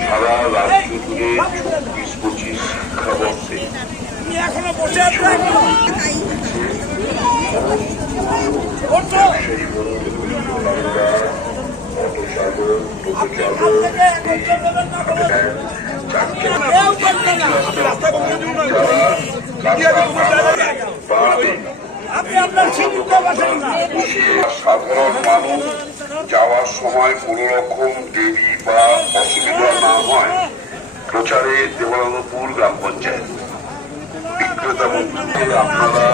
সারা রাজ্য জুড়ে চব্বিশ পঁচিশ শিক্ষাবর্ষে এখনও বসে আপনি আপনার সিঁড়িতে বসেন না সাধারণ মানুষ যাওয়ার সময় কোন রকম দেরি বা অসুবিধা না হয়। প্রচারে দেবানন্দপুর গ্রাম পঞ্চায়েত। বিক্রেতা বন্ধুদের আপনারা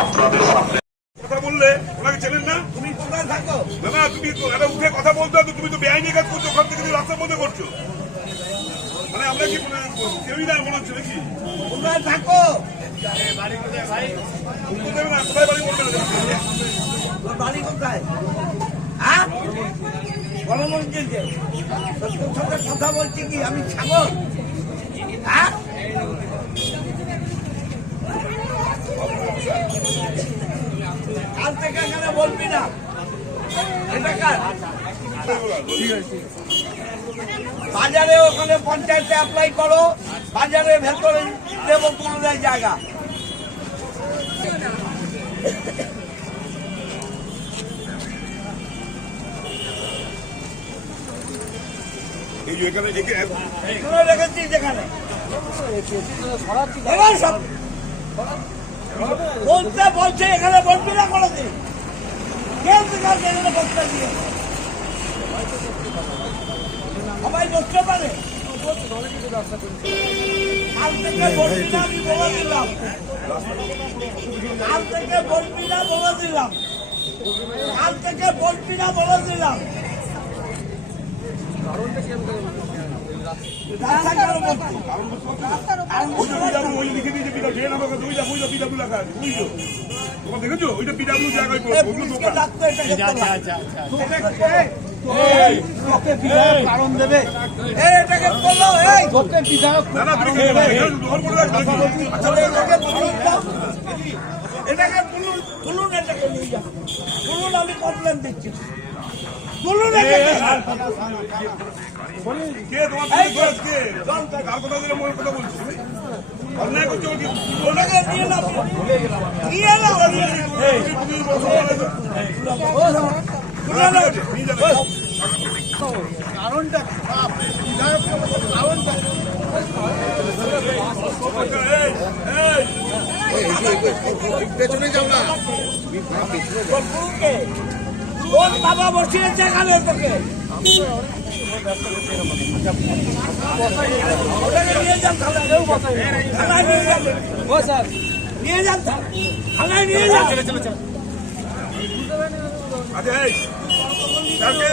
আপনাদের সামনে কথা বললে ওনাকে চেনেন না? তুমি কোথায় থাকো? না না তুমি তো একটা উঠে কথা বলতে হবে তুমি তো বেআইনি কাজ করছ ওখান থেকে তুমি রাস্তার মধ্যে করছ। মানে আমরা কি মনে কেউই না মনে হচ্ছে নাকি? কোথায় থাকো? না কোথায় বাড়ি বলবে না। বাড়ি কোথায়? হ্যাঁ? কথা বলছি কি আমি ছাগল কাল থেকে বলবি না বাজারে ওখানে পঞ্চায়েতে অ্যাপ্লাই করো, বাজারে ভেতরে দেবো পুরোটাই জায়গা। এখানে বলতে বলছে, এখানে বলবি না কোনোদিন? কেউ এখানে বসতে দিয়ে সবাই বসতে পারে। কাল থেকে বলবি না, আমি বলে দিলাম। কাল থেকে বলবি না, বলে দিলাম। কাল থেকে বলবি না, বলে দিলাম। দেখেছ ওইটা পিডাব্লিউ জায়গায়। কারণ দেবে এটাকে তোলো, এই। তোকে বিধায়ক না না তুমি কি বলছো? এখানে দোকান করে রাখবে নাকি? আচ্ছা, এটাকে তুলুন তো। এটাকে নিয়ে যান। তুলুন, আমি কমপ্লেন দিচ্ছি এটাকে। কে তোমার কে কার কথা দিলে মোর কথা বলছো অন্যায় করছ কি ওটাকে নিয়ে কারণটা কারণটা এই পেছনে যাও না তোর গুরুকে। তোর বাবা বসিয়েছে এখানে তোকে নিয়ে যান থানায়। নিয়ে যান। নিয়ে যান আচ্ছা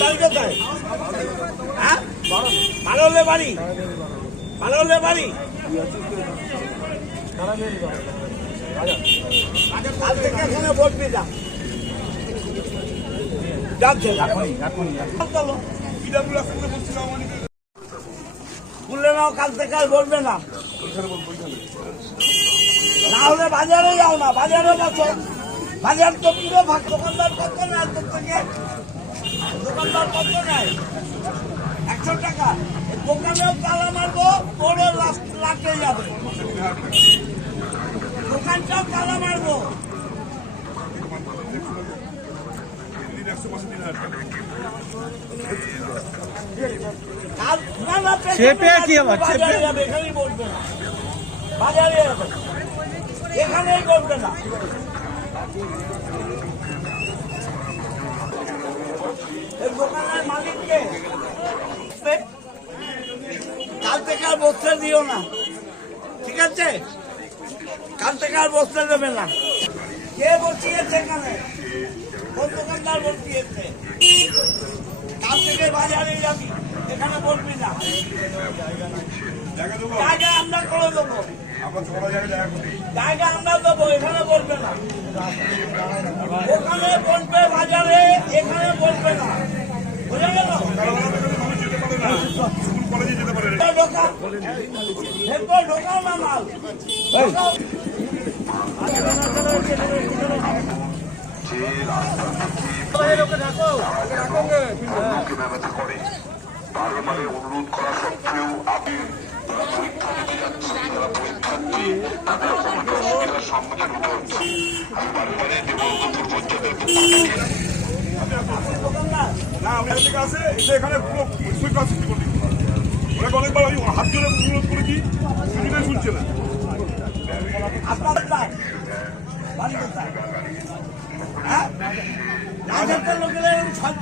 বাড়ি হ্যাঁ বাড়ি মাললে বাড়ি কাল থেকে এখানে না যাচ্ছে বলছিলাম অনেকে খুলে নাও কাল থেকে আর বলবে না। না হলে বাজারে যাও না বাজারে বসো বাজার তো পুরো ভাগ দোকানদার কত নেয় তোর থেকে? দোকানদার কত নেয়? একশো টাকা। দোকানেও তালা মারবো ওরও লাস্ট লাটে যাবে। দোকানটাও তালা মারবো। চেপে না, আবার, চেপে? এখানেই বলবে। না বাজারে এখানেই বলবে না। দোকানের মালিককে কাল থেকে আর বসতে দিও না। ঠিক আছে? কাল থেকে আর বসতে দেবে না। কে বসিয়েছে এখানে? কোন দোকানদার বসিয়েছে। কাল থেকে বাজারে যাবি এখানে বলবি না। জায়গা আমরা করে দেবো। জায়গা আমরা দেবো এখানে বলবে না। ওখানে বলবে বাজারে এখানে বলবে না। বুঝে গেল না ঢোকাও মাল। করে অনুরোধ করা সত্ত্বেও তারা পরীক্ষা আমি পক্ষ থেকে না আমি এসে এখানে অনেকবার আমি হাত জোরে অনুরোধ করেছি শুনছে না আপনাদের না বাড়ি কোথায় হ্যাঁ রাজেন্দ্র লোকের এরকম সন্তান হয় না তো আপনি সন্তান কেন চাপ।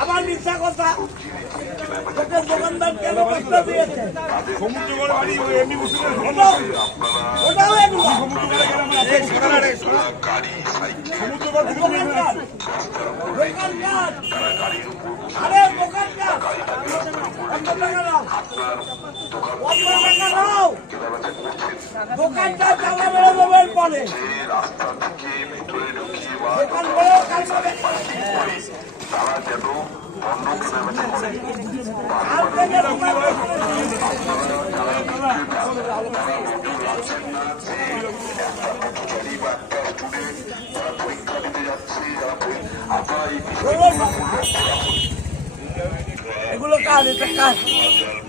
আবার মিথ্যা কথা। তোকে দোকানদার কেন পয়সা দিয়েছে? ওটাও আমরা দোকানদার। আরে দোকানদার। দোকানদার টাকা দেবে পরে দোকান বড় এগুলো কার এটা কার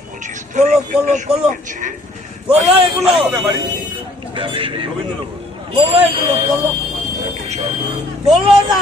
পঁচিশ তোলো তোলো তোলো তোলো এগুলো তোলো এগুলো তোলো অটো না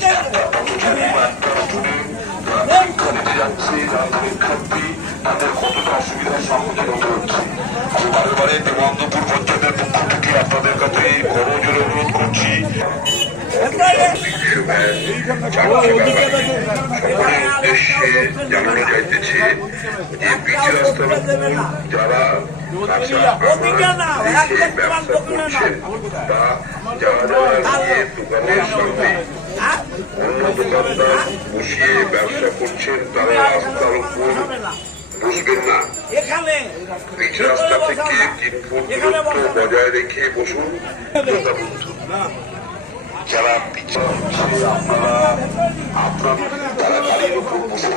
যাচ্ছে যারা পরীক্ষার্থী তাদের কতটা অসুবিধার সম্মুখীন হতে হচ্ছে। আমি বারে বারে দেবন্দপুর পঞ্চায়েতের পক্ষ থেকে আপনাদের কাছে করজোরে অনুরোধ করছি। সকলের উদ্দেশ্যে জানানো যাইতেছে যে পিচ যারা ব্যবসা করছেন বা যারা যারা দোকানের অন্য দোকানদার বসিয়ে ব্যবসা করছেন তারা রাস্তার উপর বসবেন না পিচ রাস্তা থেকে দূরত্ব বজায় রেখে বসুন বন্ধু যারা পিছিয়ে আপনারা আপনার তারা গাড়ির উপর বসুন